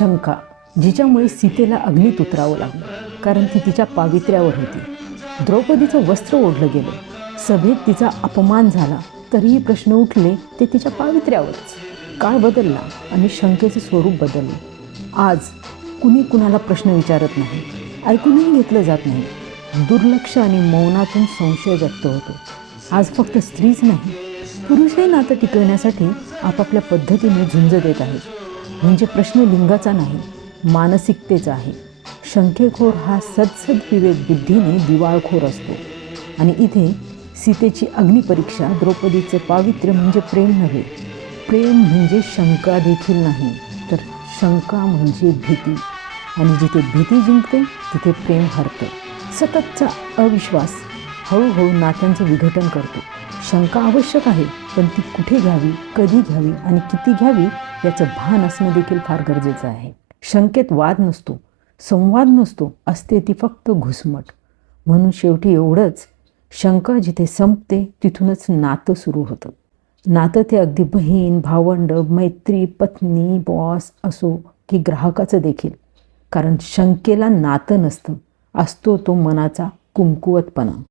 शंका, जिच्यामुळे सीतेला अग्नीत उतरावं लागलं, कारण ती तिच्या पावित्र्यावर होती. द्रौपदीचं वस्त्र ओढलं गेलं, सभेत तिचा अपमान झाला, तरीही प्रश्न उठले ते तिच्या पावित्र्यावरच. काळ बदलला आणि शंकेचे स्वरूप बदलले. आज कुणी कुणाला प्रश्न विचारत नाही, ऐकूनही घेतलं जात नाही. दुर्लक्ष आणि मौनातून संशय व्यक्त होतो. आज फक्त स्त्रीच नाही, पुरुषही नातं टिकवण्यासाठी आपापल्या पद्धतीने झुंज देत आहेत. म्हणजे प्रश्न लिंगाचा नाही, मानसिकतेचा आहे. शंकेखोर हा सदसद विवेक बुद्धीने दिवाळखोर असतो. आणि इथे सीतेची अग्निपरीक्षा, द्रौपदीचे पावित्र्य म्हणजे प्रेम नव्हे. प्रेम म्हणजे शंका देखील नाही, तर शंका म्हणजे भीती. आणि जिथे भीती जिंकते तिथे प्रेम हरते. सततचा अविश्वास हळूहळू नात्यांचं विघटन करतो. शंका आवश्यक आहे, पण ती कुठे घ्यावी, कधी घ्यावी आणि किती घ्यावी याचं भान असणं देखील फार गरजेचं आहे. शंकेत वाद नसतो, संवाद नसतो, असते ती फक्त घुसमट. म्हणून शेवटी एवढंच, शंका जिथे संपते तिथूनच नातं सुरू होतं. नातं ते अगदी बहीण, भावंड, मैत्री, पत्नी, बॉस असो की ग्राहकाचं देखील. कारण शंकेला नातं नसतं, असतो तो मनाचा कुमकुवतपणा.